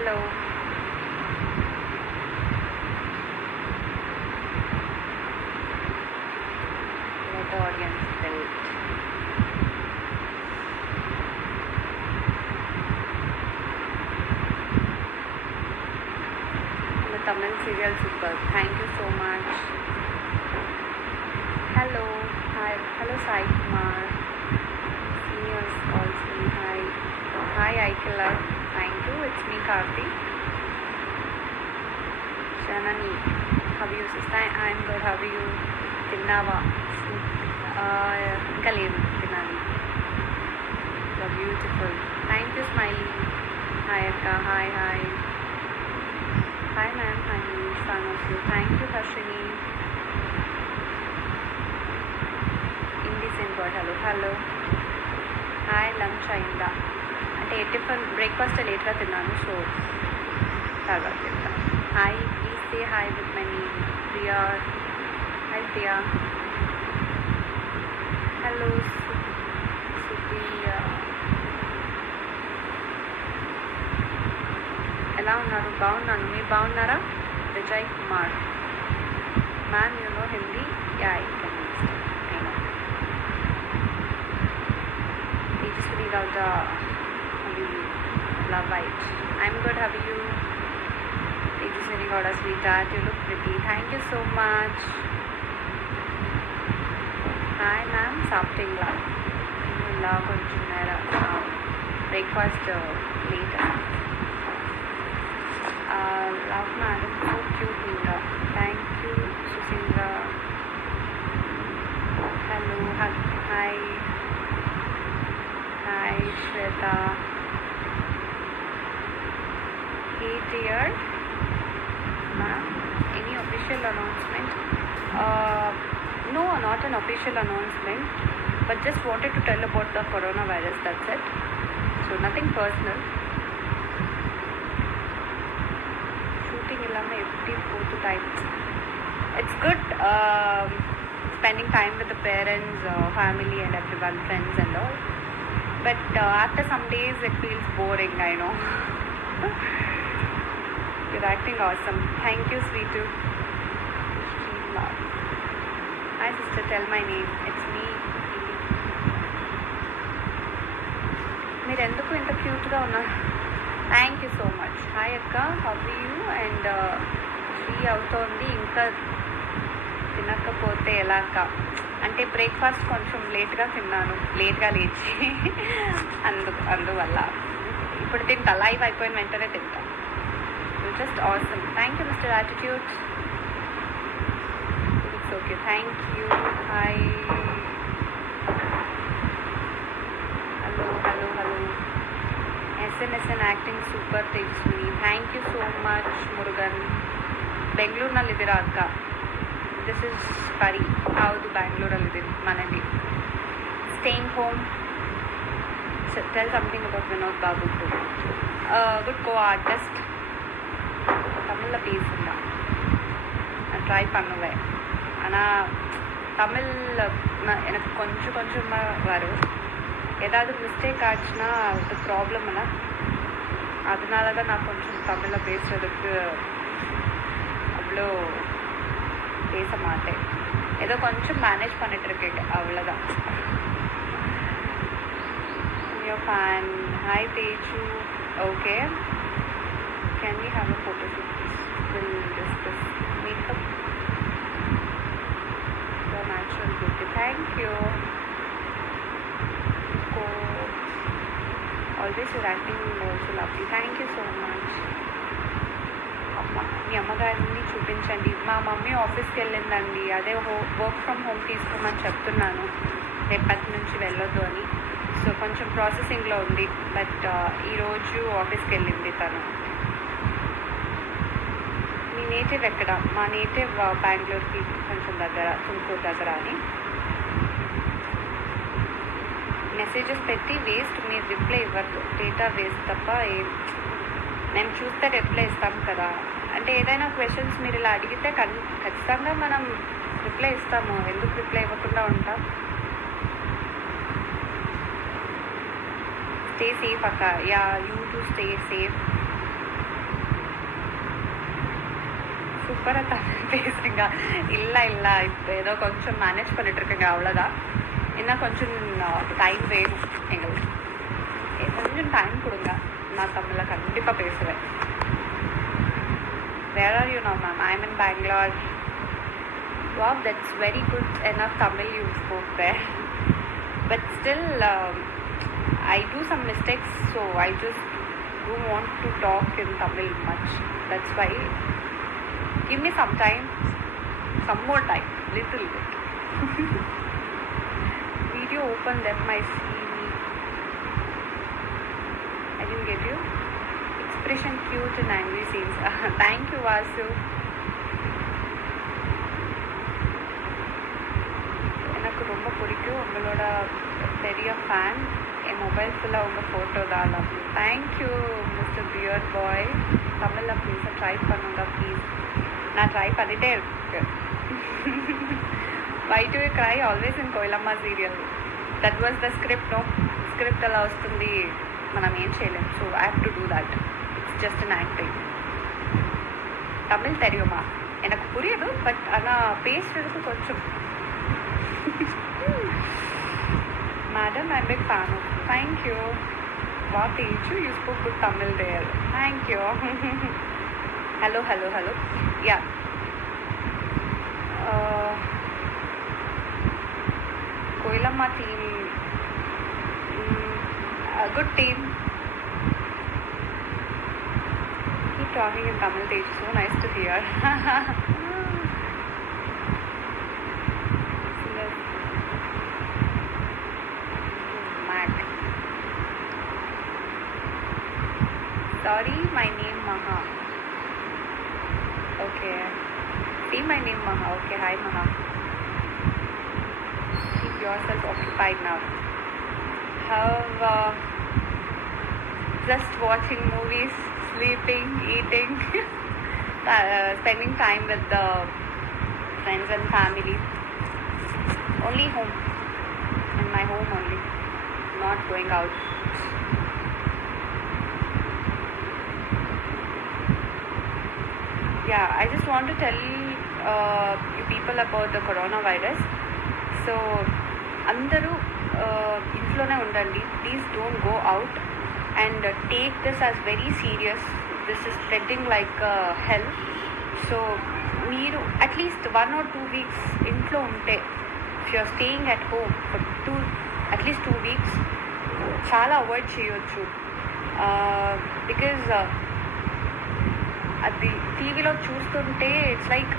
Hello. Let the audience build. The Tamil serial super. Thank you so much. Hello. Hi. Hello Sai Kumar. Seniors calls me. Hi. Hi Aikala. Thank you. It's me Karthi. Janani. How are you sister? I'm good. How are you? Tinnava. ఇంకా లేదు తినాలి. You're beautiful. Thank you Smiley. Hi Akka. Hi. Hi ma'am. I'm fan of you. Thank you Harshini. Indecent boy. Hello. Hi lunch అయిందా అంటే tiffin breakfast లేట్గా తిన్నాను సో తర్వాత తింటా. Hi please say hi with my name Priya. హాయ్ ప్రియా. హలో సుప్రియా. ఎలా ఉన్నారు? బాగున్నాను. మీరు బాగున్నారా? విజయ్ Kumar. Ma'am you know Hindi? Yeah I can Tejaswini Rauja. Love it. I'm good. How are you? Tejaswini Rauja, sweetheart. You look pretty. Thank you so much. Hi ma'am. Saptingla. ఇలా కొంచెం breakfast late. Love madam so cute ఇంకా. Thank you Sushindra. Hello hi Shweta. Hey dear. Ma'am, any official announcement? No, not an official announcement, but just wanted to tell about the coronavirus, that's it. So nothing personal. Shooting illama every 4 times. It's good spending time with the parents, family and everyone, friends and all. But after some days it feels boring, I know. You're acting awesome. Thank you, sweetie. Hi sister, tell my name. It's me. మీరు ఎందుకు ఇంత క్యూట్గా ఉన్నారు? Thank you so much. Hi అక్క, how are you? And 3 అవుతోంది ఇంకా తినకపోతే ఎలా అక్క? అంటే బ్రేక్ఫాస్ట్ కొంచెం లేట్గా తిన్నాను, లేట్గా లేచి అందువల్ల ఇప్పుడు తింటా. లైవ్ అయిపోయిన వెంటనే తింటా. Just awesome. Thank you mister attitude. It's okay. Thank you. Hi. Hello. SN acting super Tejaswini. Thank you so much Murugan. ಬೆಂಗಳೂರಿನಲ್ಲಿದ್ದೀರಾ ಅಕ್ಕ? This is Pari. ಹೌದು, ಬ್ಯಾಂಗ್ಳೂರಲ್ಲಿದ್ದೀನಿ, ಮನೇಲಿ. Staying home. Tell something about Vinod Babu. Good co artist. தமிழில் பேசுங்க, நான் ட்ரை பண்ணுவேன். ஆனால் தமிழ் எனக்கு கொஞ்சம் கொஞ்சமாக வரும். ஏதாவது மிஸ்டேக் ஆச்சுன்னா அது ப்ராப்ளம் இல்லை. அதனால தான் நான் கொஞ்சம் தமிழில் பேசுகிறதுக்கு அவ்வளோ பேச மாட்டேன். ஏதோ கொஞ்சம் மேனேஜ் பண்ணிட்டுருக்கேன், அவ்வளோதான். Your fan. Hi Teju. Okay. Can we have a photo shoot please? We'll discuss makeup. Your natural beauty. Thank you. Always your acting also lovely. Thank you so much. మీ అమ్మగారిని చూపించండి. మా మమ్మీ ఆఫీస్కి వెళ్ళిందండి. అదే వర్క్ ఫ్రమ్ హోమ్ తీసుకోమని చెప్తున్నాను, రేపటి నుంచి వెళ్ళొద్దు అని. సో కొంచెం ప్రాసెసింగ్లో ఉంది. బట్ ఈరోజు ఆఫీస్కి వెళ్ళింది తను. మీ నేటివ్ ఎక్కడ? మా నేటివ్ బెంగళూరుకి కొంచెం దగ్గర, తుమ్కూరు దగ్గర అని. మెసేజెస్ పెట్టి వేస్ట్, మీరు రిప్లై ఇవ్వద్దు. డేటా వేస్ట్ తప్ప మేము చూస్తే రిప్లై ఇస్తాం కదా. అంటే ఏదైనా క్వశ్చన్స్ మీరు ఇలా అడిగితే ఖచ్చితంగా మనం రిప్లై ఇస్తాము. ఎందుకు రిప్లై ఇవ్వకుండా ఉంటాం? స్టే సేఫ్ అక్క. Yeah, you to stay safe. சூப்பராக தமிழ் பேசுகிறீங்க. இல்லை இல்லை, இப்போ ஏதோ கொஞ்சம் மேனேஜ் பண்ணிட்டுருக்கேங்க, அவ்வளோதான். இன்னும் கொஞ்சம் டைம் வேணும் எங்களுக்கு. கொஞ்சம் டைம் கொடுங்க, நான் தமிழில் கண்டிப்பாக பேசுவேன். Where are you now, ma'am? I'm in Bangalore. Wow, that's very good enough Tamil you spoke there. But still, I do some mistakes, so I just don't want to talk in Tamil much. That's why. Give me some time, some more time, little bit. Video open, then my CV. I didn't get you. Expression cute in angry scenes. Thank you, Vasu. எனக்கு ரொம்ப பிடிக்கும், உங்களோட பெரிய ஃபேன். என் மொபைல் ஃபுல்லாக உங்கள் ஃபோட்டோ தான். Thank you mister beard பாய். தமிழில் ப்ளீஸாக ட்ரை பண்ணுங்க ப்ளீஸ். நான் ட்ரை பண்ணிகிட்டே இருக்கேன். Why do you cry always in Koilama serial? That was the script, no? Script అలా వస్తుంది, మనం ఏం చేయలేం. So I have to do that. It's just an acting. Tamil தெரியுமா? எனக்கு புரியுது, பட் ஆனால் பேசுறதுக்கு கொஞ்சம். Madam, I'm a big fan of you. Thank you. What age you spoke good Tamil there. Thank you. Hello. Yeah. Koilama team. A good team. Keep talking in Tamil. It's so nice to hear. Sorry, my name Maha. Okay. See, my name Maha. Okay, hi Maha. Keep yourself occupied now. Have just watching movies, sleeping, eating, spending time with the friends and family. Only home. In my home only. Not going out. Yeah, I just want to tell you people about the coronavirus. So, andaru intlone undandi. Please don't go out and take this as very serious. This is spreading like hell. So, meeru at least 1 or 2 weeks intlo unte, if you are staying at home for at least 2 weeks, chala avoid cheyochu. Because అది టీవీలో చూస్తుంటే it's like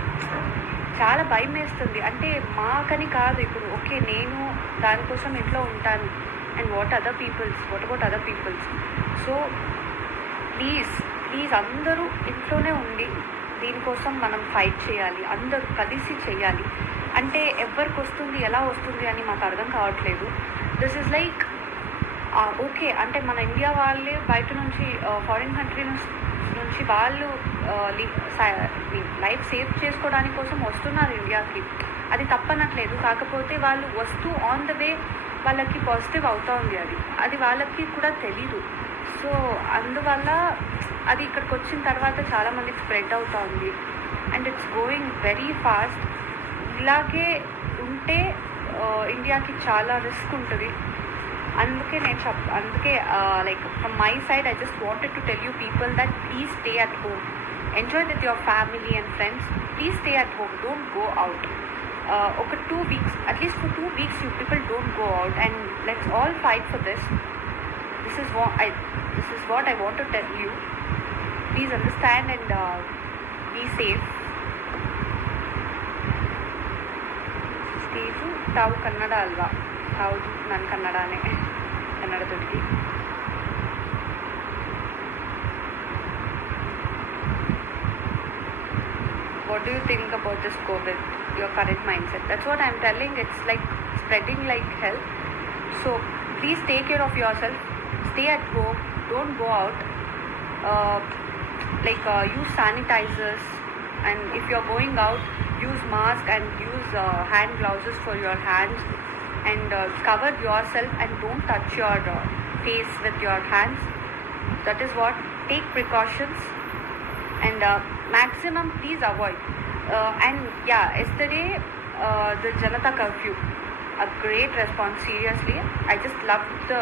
చాలా భయం వేస్తుంది. అంటే మాకని కాదు, ఇప్పుడు ఓకే నేను దానికోసం ఇంట్లో ఉంటాను, and what about other peoples. So please అందరూ ఇంట్లోనే ఉండి దీనికోసం మనం ఫైట్ చేయాలి, అందరూ కలిసి చేయాలి. అంటే ఎవరికి వస్తుంది, ఎలా వస్తుంది అని మాకు అర్థం కావట్లేదు. దిస్ ఇస్ లైక్ ఓకే అంటే మన ఇండియా వాళ్ళే బయట నుంచి ఫారిన్ కంట్రీ నుంచి వాళ్ళు లైఫ్ సేవ్ చేసుకోవడానికి కోసం వస్తున్నారు ఇండియాకి, అది తప్పనట్లేదు. కాకపోతే వాళ్ళు వస్తూ ఆన్ ద వే వాళ్ళకి పాజిటివ్ అవుతూ ఉంది, అది వాళ్ళకి కూడా తెలీదు. సో అందువల్ల అది ఇక్కడికి వచ్చిన తర్వాత చాలామందికి స్ప్రెడ్ అవుతూ ఉంది, and it's going very fast. ఇలాగే ఉంటే ఇండియాకి చాలా రిస్క్ ఉంటుంది. అందుకే like from my side I just wanted to tell you people that please stay at home, enjoy with your family and friends. Please stay at home, don't go out. Okay, 2 weeks, at least for 2 weeks you people don't go out, and let's all fight for this. This is what I want to tell you. Please understand and be safe. Steve ತಾವು ಕನ್ನಡ ಅಲ್ವಾ? ಹೌದು, ನಾನು ಕನ್ನಡನೇ, ಕನ್ನಡದಲ್ಲಿ. What do you think about this COVID, your current mindset? That's what I'm telling. It's like spreading like hell. So please take care of yourself. Stay at home. Don't go out. Use sanitizers. And if you're going out, use mask and use hand gloves for your hands. And cover yourself and don't touch your face with your hands. That is what. Take precautions. And maximum please avoid. And yeah, yesterday the Janata curfew, a great response, seriously. I just loved the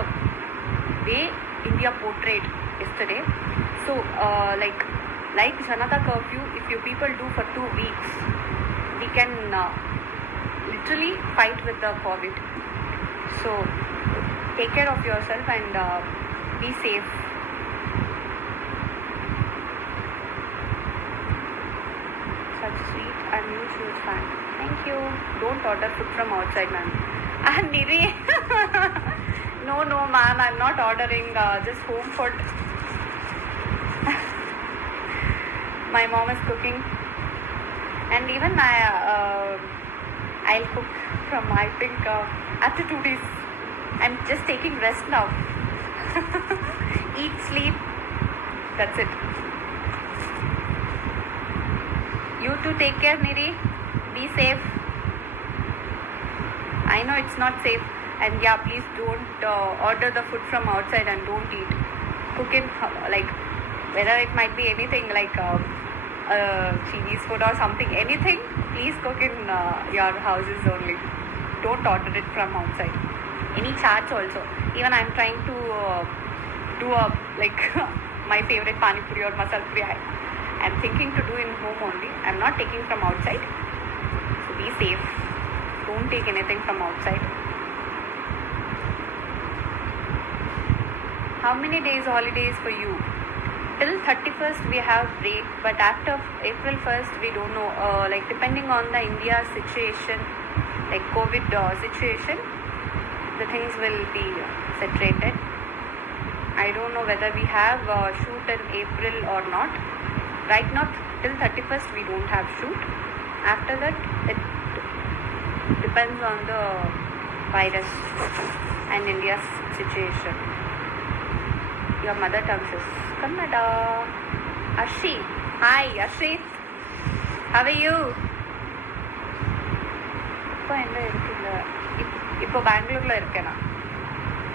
way India portrayed yesterday. So like Janata curfew, if you people do for 2 weeks, we can literally fight with the COVID. So take care of yourself and be safe. Such sweet, unusual fan. Thank you. Don't order food from outside, ma'am. And Niri, no, ma'am, I'm not ordering. Just home food. My mom is cooking, and even I'll cook from, I think, after 2 days. I'm just taking rest now. Eat, sleep. That's it. You too, take care, Niri. Be safe. I know it's not safe, and yeah, please don't order the food from outside and don't eat. Cook in, like, whether it might be anything like Chinese food or something, anything, please cook in your houses only. Don't order it from outside. Any chats also. Even I'm trying to do like my favorite pani puri or masala puri. I'm thinking to do in home only. I'm not taking from outside. So be safe. Don't take anything from outside. How many days holidays for you? Till 31st we have break, but after April 1st we don't know. Like depending on the India situation, like COVID situation, the things will be separated. I don't know whether we have shoot in April or not. Right now, till 31st we don't have shoot. After that, it depends on the virus and India's situation. Your mother tongue is Kannada. Ashi. Hi, Ashrit. How are you? இப்போ பெங்களூர்ல இருக்கேனா.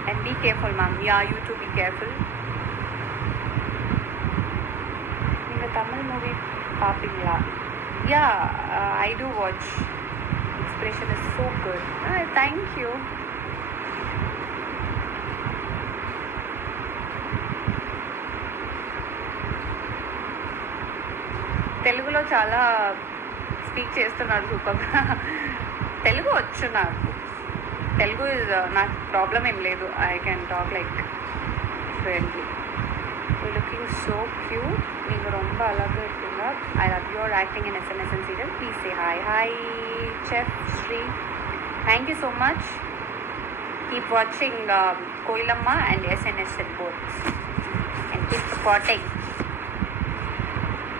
And be careful, ma'am. Yeah, you too be careful. நீங்க தமிழ் மூவி பார்ப்பீங்களா? Yeah, I do watch. Inspiration is so good. Thank you. తెలుగులో చాలా స్పీక్ చేస్తున్నాడు సూపర్గా. తెలుగు వచ్చు నాకు. తెలుగు ఇస్ నాకు ప్రాబ్లం ఏం లేదు. I can talk like fluently. You looking so cute. நீங்கள் ரொம்ப அழகாக இருக்கீங்க. I love your acting in SNS and serial. Please say hi. Hi chef Sri. Thank you so much. Keep watching Koilamma and SNS at both. And keep supporting.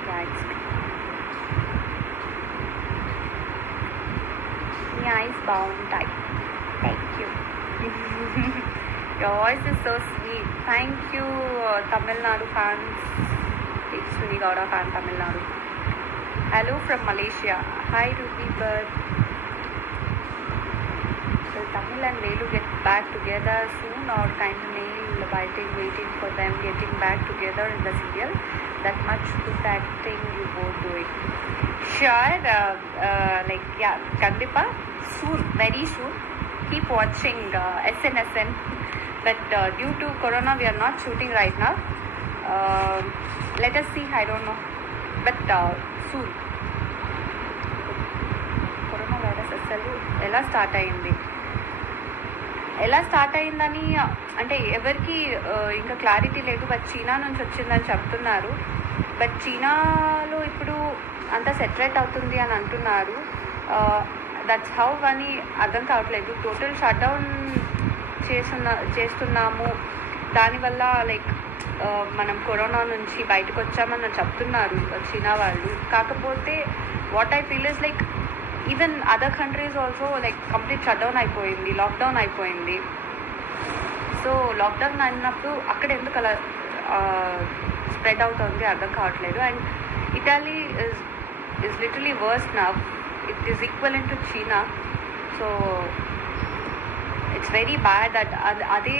Yeah, it's me. Yeah, it's bound tight. Thank you. Your voice is so sweet. Thank you, Tamil Nadu fans. It's Suni Gowda fan, Tamil Nadu. Hello from Malaysia. Hi, Ruby Bird. Will Tamil and Velu get back together soon, or kind of nail biting, waiting for them getting back together in the serial? That much good acting you both doing. Sure, like yeah, Kandipa, soon, very soon. Keep watching SNSN. But due to Corona, we are not shooting right now. Let us see, I don't know. But soon. Corona virus అసలు ఎలా స్టార్ట్ అయిందని అంటే ఎవరికి ఇంకా క్లారిటీ లేదు. బట్ చీనా నుంచి వచ్చిందని చెప్తున్నారు. బట్ చీనాలో ఇప్పుడు అంతా సెటరేట్ అవుతుంది అని అంటున్నారు. దట్స్ హౌ అని అర్థం కావట్లేదు. టోటల్ షట్ డౌన్ చేస్తున్నాము. దానివల్ల లైక్ మనం కరోనా నుంచి బయటకు వచ్చామని చెప్తున్నారు చీనా వాళ్ళు. కాకపోతే what I feel is like even other countries also like complete shut down అయిపోయింది, లాక్డౌన్ అయిపోయింది. సో లాక్డౌన్ అయినప్పుడు అక్కడ ఎందుకు అలా స్ప్రెడ్ అవుతుంది అర్థం కావట్లేదు. And Italy is literally worse now. It is equivalent to China. So it's very bad that అదే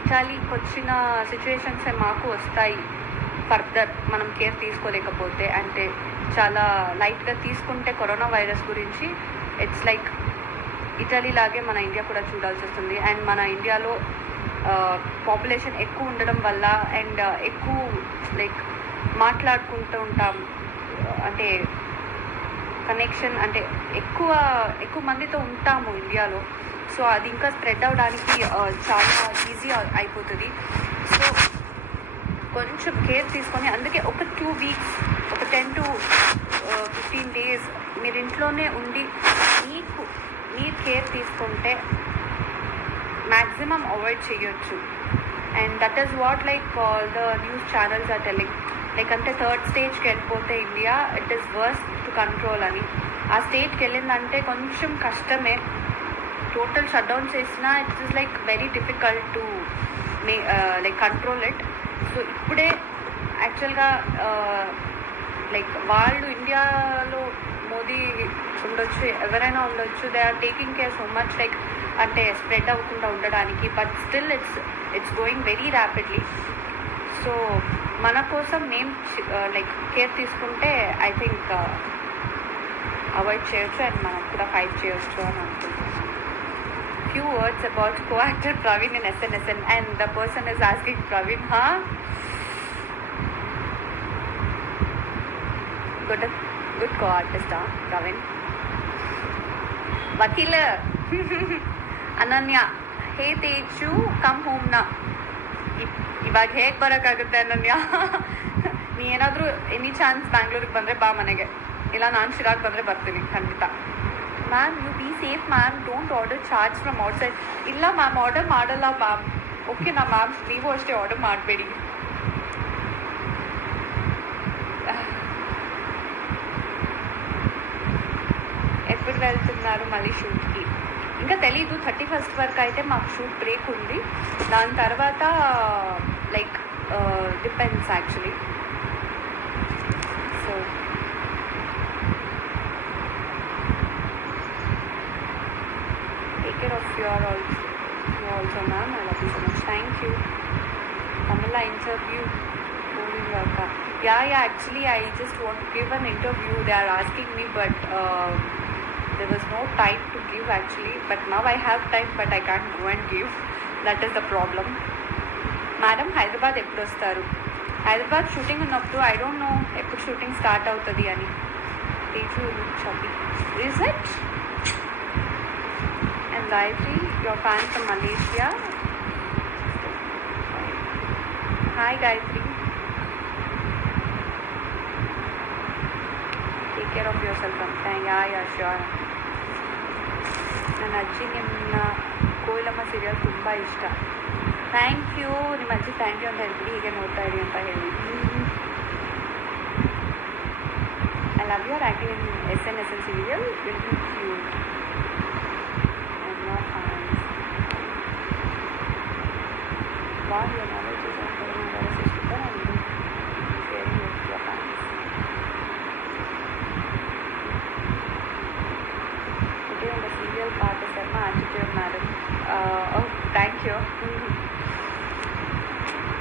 ఇటాలీకి వచ్చిన సిచ్యువేషన్సే మాకు వస్తాయి ఫర్దర్ మనం కేర్ తీసుకోలేకపోతే. అంటే చాలా లైట్గా తీసుకుంటే కరోనా వైరస్ గురించి ఇట్స్ లైక్ ఇటలీ లాగే మన ఇండియా కూడా చూడాల్సి వస్తుంది. అండ్ మన ఇండియాలో పాపులేషన్ ఎక్కువ ఉండడం వల్ల అండ్ ఎక్కువ లైక్ మాట్లాడుకుంటూ ఉంటాం, అంటే కనెక్షన్ అంటే ఎక్కువ మందితో ఉంటాము ఇండియాలో. సో అది ఇంకా స్ప్రెడ్ అవ్వడానికి చాలా ఈజీ అయిపోతుంది. సో కొంచెం కేర్ తీసుకొని, అందుకే ఒక 2 weeks, ఒక 10 to 15 days మీరు ఇంట్లోనే ఉండి మీరు కేర్ తీసుకుంటే మ్యాక్సిమం అవాయిడ్ చేయొచ్చు. And that is what like all the news channels are telling. Like అంటే 3rd స్టేజ్కి వెళ్ళిపోతే India it is worst to control అని. ఆ స్టేజ్కి వెళ్ళిందంటే కొంచెం కష్టమే. టోటల్ షట్ డౌన్ చేసినా it is like very difficult to like control it. So ఇప్పుడే యాక్చువల్గా లైక్ వాళ్ళు ఇండియాలో మోదీ ఉండొచ్చు, ఎవరైనా ఉండొచ్చు, they are taking care so much like అంటే స్ప్రెడ్ అవ్వకుండా ఉండడానికి. But still it's going very rapidly. So మన కోసం మేము లైక్ కేర్ తీసుకుంటే ఐ థింక్ అవాయిడ్ చేయొచ్చు అండ్ మనం కూడా ఫైట్ చేయొచ్చు అని అనుకుంటున్నాను. Few words about co-actor Praveen in SNSN, and the person is asking Praveen, good co-artist, Praveen. Vakil Ananya, hey Teju, come home na. ಇವಾಗ ಹೇಗೆ ಬರೋಕ್ಕಾಗುತ್ತೆ ಅನನ್ಯ? ನೀ ಏನಾದರೂ ಎನಿ ಚಾನ್ಸ್ ಬ್ಯಾಂಗ್ಳೂರಿಗೆ ಬಂದರೆ ಬಾ ಮನೆಗೆ, ಇಲ್ಲ ನಾನು ಶಿರಾಗ್ ಬಂದರೆ ಬರ್ತೀನಿ ಖಂಡಿತ. Ma'am you be safe ma'am, don't order charge from outside. ಇಲ್ಲ ಮ್ಯಾಮ್ ಆರ್ಡರ್ ಮಾಡಲ್ಲ ಮ್ಯಾಮ್. ಓಕೆನಾ ಮ್ಯಾಮ್? ನೀವು ಅಷ್ಟೇ ಆರ್ಡರ್ ಮಾಡಬೇಡಿ. ఎప్పుడు వెళ్తున్నారు మళ్ళీ షూట్కి? ఇంకా తెలీదు. 31st వరకు అయితే మాకు షూట్ బ్రేక్ ఉంది. దాని తర్వాత like depends actually. So take care of your also ma'am. I love you so much. Thank you. Tamila interview moving work. Yeah, actually I just want to give an interview. They are asking me, but there was no time to give actually. But now I have time, but I can't go and give. That is the problem. Madam, Hyderabad eppudu vastaru? Hyderabad shooting unnappudu I don't know eppudu shooting start avutadi ani. Teju chubby, is it? And Gayatri, your fan from Malaysia. Hi Gayatri. Take care of yourself sometime. Yeah, sure. ನನ್ನ ಅಜ್ಜಿ ನಿಮ್ಮ ಕೋಯಿಲಮ್ಮ serial ತುಂಬ ಇಷ್ಟ. Thank you. ನಿಮ್ಮ ಅಜ್ಜಿ thank you ಅಂತ ಹೇಳ್ಬಿಡಿ, ಹೀಗೆ ನೋಡ್ತಾ ಇರಿ ಅಂತ ಹೇಳಿ. I love your acting in SNSN serial. Will be cute. And not fans. What your knowledge is of corona virus is super and sharing with your fans. In the serial part is my attitude, madam. Oh, thank you.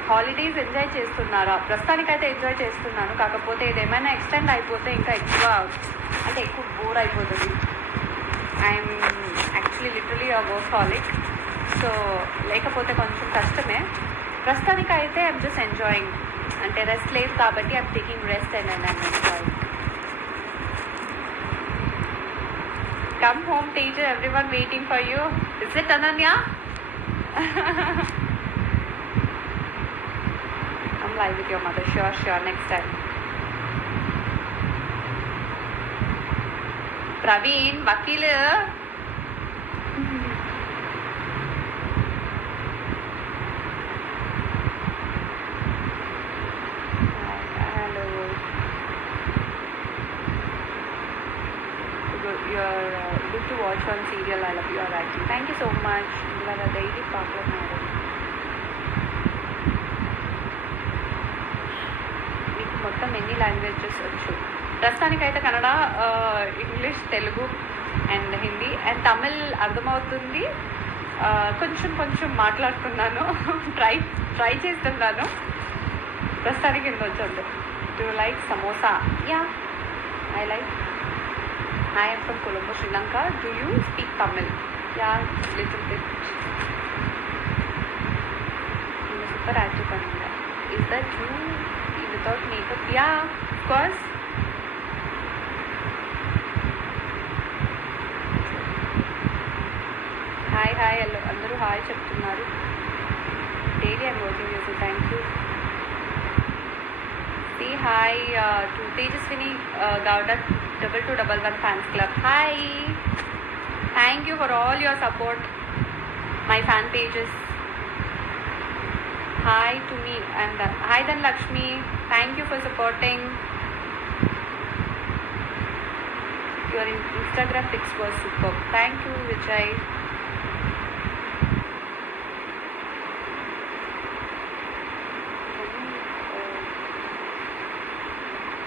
Holidays enjoy చేస్తున్నారా? ప్రస్తుతానికైతే ఎంజాయ్ చేస్తున్నాను. కాకపోతే ఇది ఏమైనా ఎక్స్టెండ్ అయిపోతే ఇంకా ఎక్కువ bore అయిపోతుంది. I'm actually literally a workaholic. So లేకపోతే కొంచెం కష్టమే. ప్రస్తుతానికైతే ఐఎమ్ జస్ట్ ఎంజాయింగ్. అంటే రెస్ట్ లేదు కాబట్టి I'm taking rest and I'm enjoying. Come home, teacher. Everyone waiting for you. Is it Ananya? Come live with your mother. Sure. Next time. Praveen, Vakil. Hello. You're good to watch on serial. I love your acting. Thank you so much. You are a daily popular madam. మీకు మొత్తం ఎన్ని లాంగ్వేజెస్ వచ్చు? ప్రస్తుతానికైతే కన్నడ, ఇంగ్లీష్, తెలుగు అండ్ హిందీ అండ్ తమిళ్ అర్థమవుతుంది. కొంచెం మాట్లాడుతున్నాను. ట్రై చేస్తున్నాను. ప్రస్తుతానికి ఇంత వచ్చి. Do like samosa? Yeah, I like. I am from Colombo, Sri Lanka. Do you speak Tamil? Yeah, little bit. You're super active on that. Is that you without makeup? Yeah, of course. Hi, hello. Andaru hi చెప్తున్నారు. Daily I'm working with you. Thank you. Say hi to Tejaswini Gowda 2211 Fans Club. Hi. Thank you for all your support. My fan pages. Hi to me and hi then Lakshmi. Thank you for supporting. Your Instagram pics was superb. Thank you, Vijay.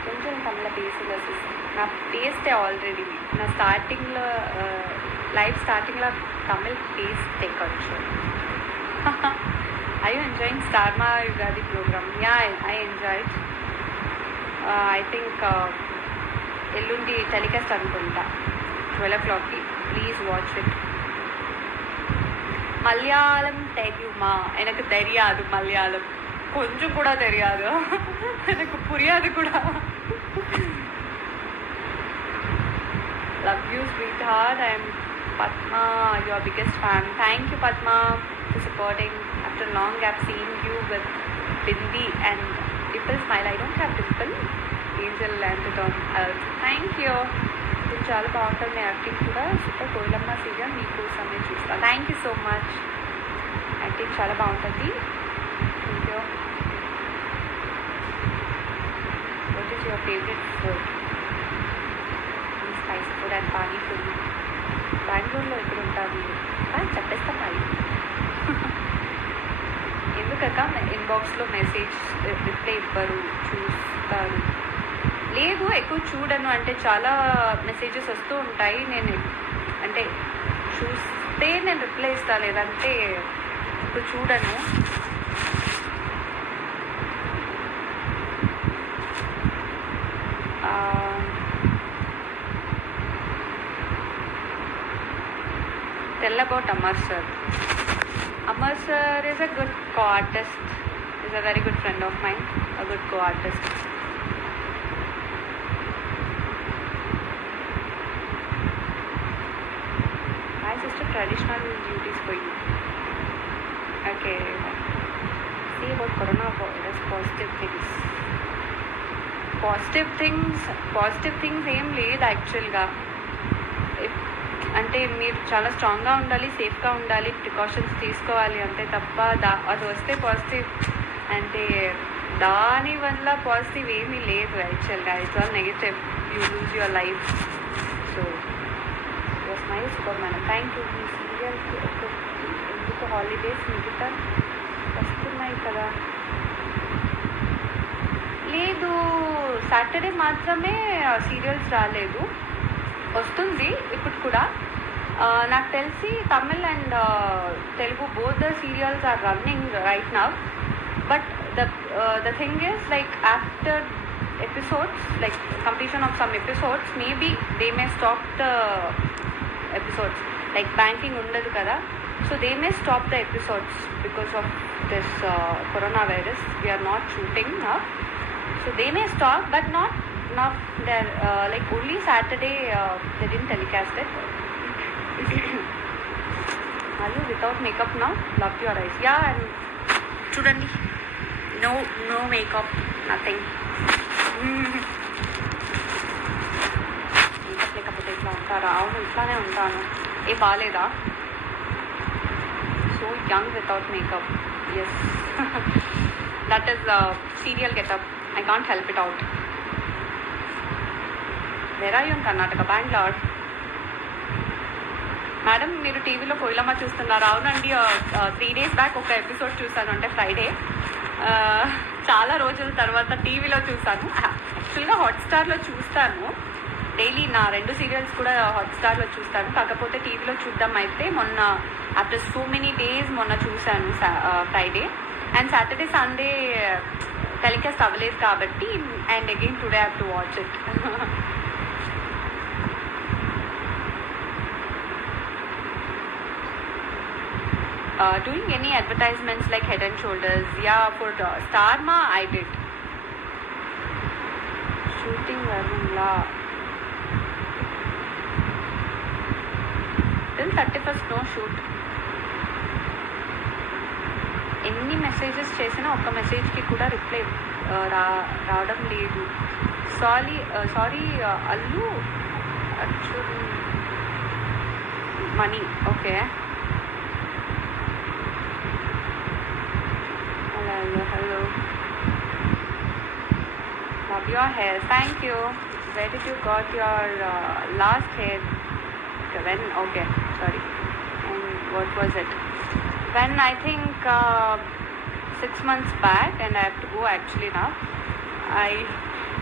కొంచెం తమిళ బేస్గా నా పేస్టే ఆల్రెడీ నా స్టార్టింగ్లో life స్టార్టింగ్లో తమిళ్ పేస్ట్ ఎక్కొచ్చు. I you enjoying Star Maa Ugadi program? Yeah, I enjoyed. I think ఎల్లుండి టెలికాస్ట్ అనుకుంటా 12 o'clockకి. Please watch it. மலையாளம் தெரியுமா? எனக்கு தெரியாது மலையாளம், கொஞ்சம் கூட தெரியாது, எனக்கு புரியாது கூட. Love you sweetheart. I am Padma, your biggest fan. Thank you Padma for supporting. After long gap seeing you with Bindi and dimple smile. I don't have dimple. Angel landed on earth. Thank you. ఇది చాలా బాగుంటుంది. మీ యాక్టింగ్ కూడా సూపర్. కోయిలమ్మ సీరియల్ మీకోసమే చూస్తాను. Thank you so much. Acting చాలా బాగుంటుంది. Thank you. What is your favourite food? Spicy food and panipuri. బెంగళూరులో ఎక్కడ ఉంటారు? చెప్పేస్తాం మరి. ఎందుకక్క ఇన్బాక్స్లో మెసేజ్ రిప్లై ఇవ్వరు, చూస్తారు? లేదు, ఎక్కువ చూడను. అంటే చాలా మెసేజెస్ వస్తూ ఉంటాయి. నేను అంటే చూస్తే నేను రిప్లై ఇస్తాను, లేదంటే ఇప్పుడు చూడను. Tell about Amar sir. Amar sir is a good co-artist. Is a very good friend of mine. A good co-artist. My sister traditional duties for you. Okay. See about coronavirus positive things. Positive things ఏం లేదు యాక్చువల్గా. అంటే మీరు చాలా స్ట్రాంగ్గా ఉండాలి, సేఫ్గా ఉండాలి, ప్రికాషన్స్ తీసుకోవాలి అంతే తప్ప అది వస్తే పాజిటివ్ అంటే దానివల్ల పాజిటివ్ ఏమీ లేదు యాక్చువల్గా. It's all negative. You lose your life. So smile super madam. Thank you. ఈ సీరియల్కి ఎందుకు హాలిడేస్ మిగతా వస్తున్నాయి కదా? లేదు, సాటర్డే మాత్రమే సీరియల్స్ రాలేదు, వస్తుంది ఇప్పుడు కూడా. నాకు తెలిసి Tamil and Telugu both the serials are running right now. But the thing is, like after episodes, like completion of some episodes, maybe they may stop the episodes. Like banking undadu kada, so they may stop the episodes because of this coronavirus. We are not shooting now, so they may stop, but not now. They're like only Saturday they didn't telecast it. Are you without makeup now? Love your eyes. Yeah, and chudandi, no makeup, nothing. Makeup లేకపోతే ఇట్లా ఉంటారా? అవును, ఇట్లానే ఉంటాను. ఏ బాగాలేదా? So young without makeup. Yes, that is serial getup. I can't help it out. Where are you in Karnataka? Bengaluru. మేడం, మీరు టీవీలో కోయిలమ్మ చూస్తున్నారు? అవునండి, 3 days బ్యాక్ ఒక ఎపిసోడ్ చూసాను, అంటే ఫ్రైడే. చాలా రోజుల తర్వాత టీవీలో చూసాను. యాక్చువల్గా హాట్స్టార్లో చూస్తాను డైలీ. నా 2 సీరియల్స్ కూడా హాట్స్టార్లో చూస్తాను, కాకపోతే టీవీలో చూద్దాం అయితే మొన్న ఆఫ్టర్ సో మెనీ డేస్ మొన్న చూశాను Friday. And Saturday Sunday telecast అవ్వలేదు కాబట్టి, and again today have to watch it. doing any advertisements like Head and Shoulders. Yeah, for Starma I did. Shooting Varunla. Till 31st no shoot. ఎన్ని మెసేజెస్ చేసినా ఒక్క మెసేజ్కి కూడా రిప్లై రావడం లేదు. సారీ Allu Arjun money. Okay, hello. Love your hair. Thank you. Where did you got your last hair? When? Okay, sorry. And what was it? When I think 6 months back, and I have to go actually now.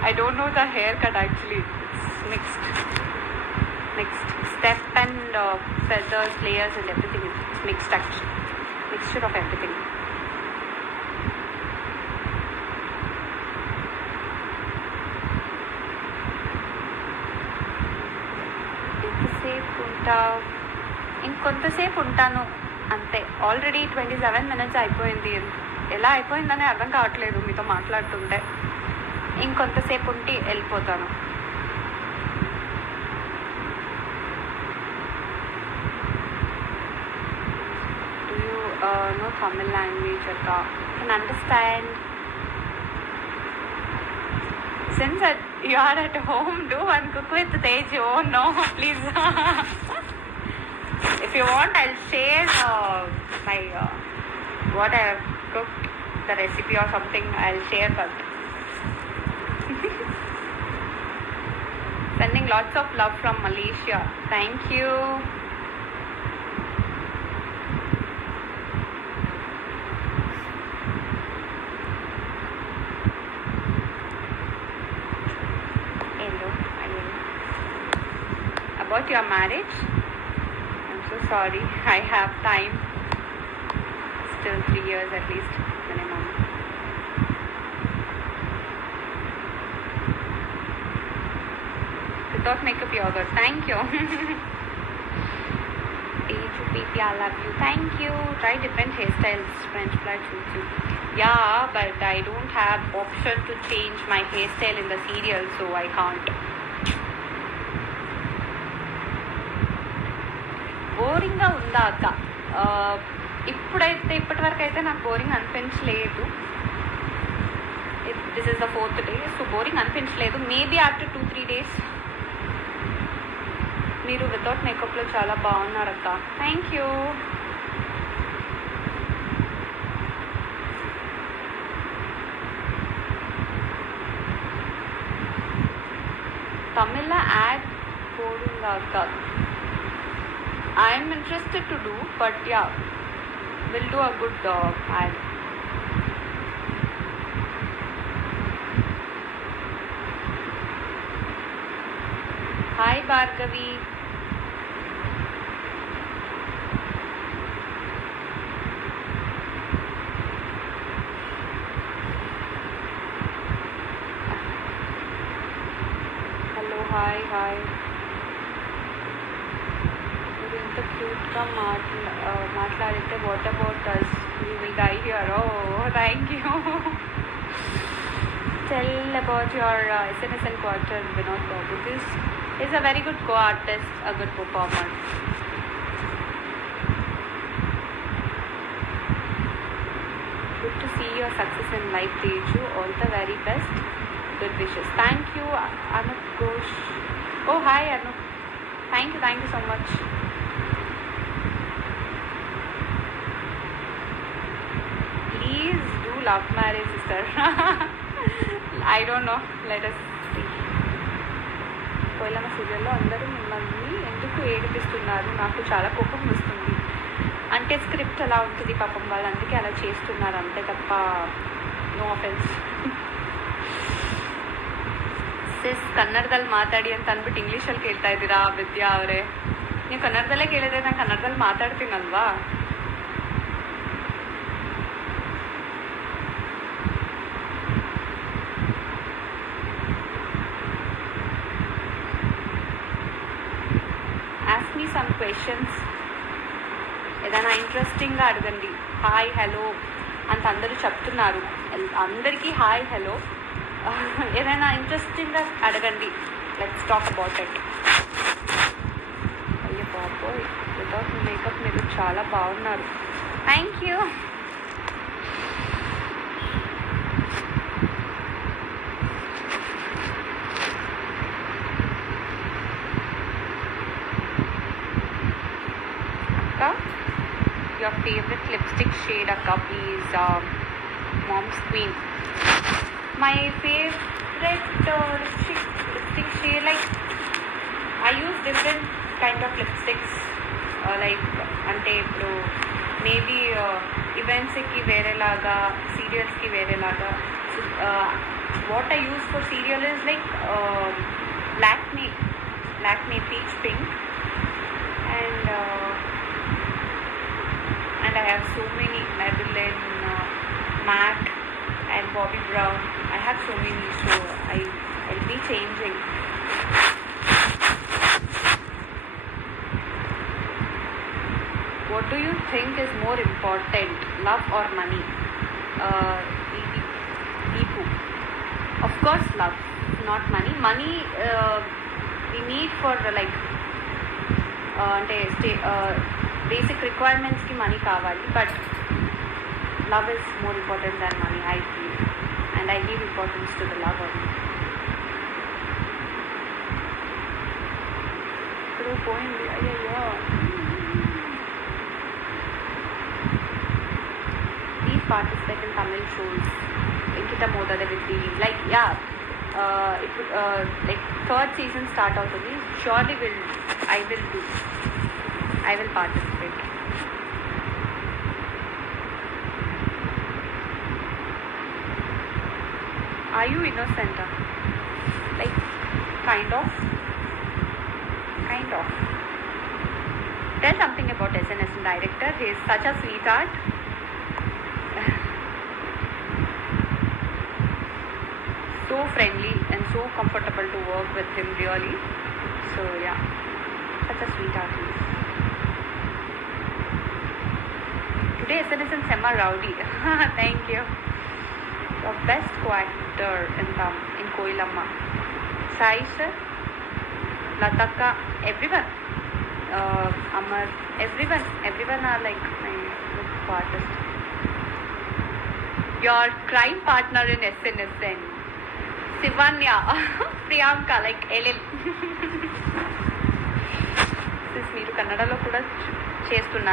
I don't know the haircut actually. It's mixed step and feathers, layers and everything. It's mixed actually. Mixture of everything. ఎంతసేపు ఉంటావు? ఇంకొంతసేపు ఉంటాను అంతే. ఆల్రెడీ 27 minutes అయిపోయింది. ఎలా అయిపోయిందని అర్థం కావట్లేదు మీతో మాట్లాడుతుంటే. ఇంకొంతసేపు ఉండి వెళ్ళిపోతాను. Do you know Tamil language? I can understand. Since you are at home, do one cook with Tej. Oh no, please. If you want, I'll share my what I have cooked, the recipe or something. I'll share that. Sending lots of love from Malaysia. Thank you. About your marriage, I'm so sorry. I have time. Still 3 years at least minimum. Without makeup yogurt. Thank you. PP, I love you. Thank you. Try different hairstyles. French fly choo. Yeah, but I don't have option to change my hairstyle in the serial, so I can't. బోరింగ్గా ఉందా అక్క? ఇప్పటి వరకు అయితే నాకు boring అనిపించలేదు. This is the 4th day, so boring అనిపించలేదు. Maybe after 2-3 days. మీరు వితౌట్ మేకప్లో చాలా బాగున్నారు అక్క. Thank you. తమిళ యాడ్ పోడుందా అక్క? I'm interested to do, but yeah, we'll do a good ad. Hi Bhargavi. Hello, hi. ఇంత క్యూట్గా మాట్లాడితే what about us, you will die here. Oh thank you. Tell about your SNSN quarter, Vinod Babu. This is a very good co-artist, a good performer. Good to see your success in life, Teju. All the very best. Good wishes. Thank you, Anup Ghosh. Oh, hi Anup. Thank you so much. Please do love marriage, sister. I don't know. Let us see. పోయిలమ్మ సీరియల్లో అందరూ మిమ్మల్ని ఎందుకు ఏడిపిస్తున్నారు? నాకు చాలా కోపం వస్తుంది. అంటే స్క్రిప్ట్ అలా ఉంటుంది పాపం, వాళ్ళు అందుకే అలా చేస్తున్నారు అంతే తప్ప నో ಆಫೆನ್ಸ್. ಸಿಸ್ ಕನ್ನಡದಲ್ಲಿ ಮಾತಾಡಿ ಅಂತ ಅಂದ್ಬಿಟ್ಟು ಇಂಗ್ಲೀಷಲ್ಲಿ ಕೇಳ್ತಾ ಇದ್ದೀರಾ ವಿದ್ಯಾ ಅವರೇ? ನೀವು ಕನ್ನಡದಲ್ಲೇ ಕೇಳಿದ್ರೆ ನಾನು ಕನ್ನಡದಲ್ಲಿ ಮಾತಾಡ್ತೀನಲ್ವಾ? Ask me some questions. ఏదైనా ఇంట్రెస్టింగ్గా అడగండి. హాయ్ హలో అంత అందరూ చెప్తున్నారు, అందరికీ హాయ్ హలో. ఏదైనా ఇంట్రెస్టింగ్గా అడగండి. Let's talk about it. అయ్యో బాబోయ్, వితౌట్ మేకప్ మీరు చాలా బాగున్నారు. Thank you. అక్క, your favorite lipstick shade, akka, please. Mom's Queen. My favorite lipstick shade, like I use different kind of lipsticks. Like అంటే ఇప్పుడు మేబీ ఈవెంట్స్కి వేరేలాగా, సీరియల్స్కి వేరేలాగా. What I use for serial is like Lakme Peach Pink, and I have so many Maybelline, Matte and Bobbi Brown. I have so many, so I'll be changing. What do you think is more important, love or money? Deepu. Of course love, not money. Money we need for like అంటే బేసిక్ రిక్వైర్మెంట్స్కి మనీ కావాలి, but love is more important than money, I feel, and I give importance to the love only. ఇప్పుడు పోయింది, అయ్యయ్యో. Please participate in Tamil shows. Inkita Modade with TV. Like, yeah, ఇప్పుడు like third season start అవుతుంది. Surely I will participate. Are you innocent? Like, kind of. Tell something about SNS director. He is such a sweetheart. So friendly and so comfortable to work with him, really. So yeah, such a sweetheart he is. Today SNS is Sema Rowdy. Thank you. Your best co-actor in Koilamma. Sai sir, Lataka, everyone. Amar, everyone are like my good artists. Your crime partner in SNSN, Sivanya, Priyanka, like LL. This మీరు కన్నడలో కూడా చేస్తున్నారు.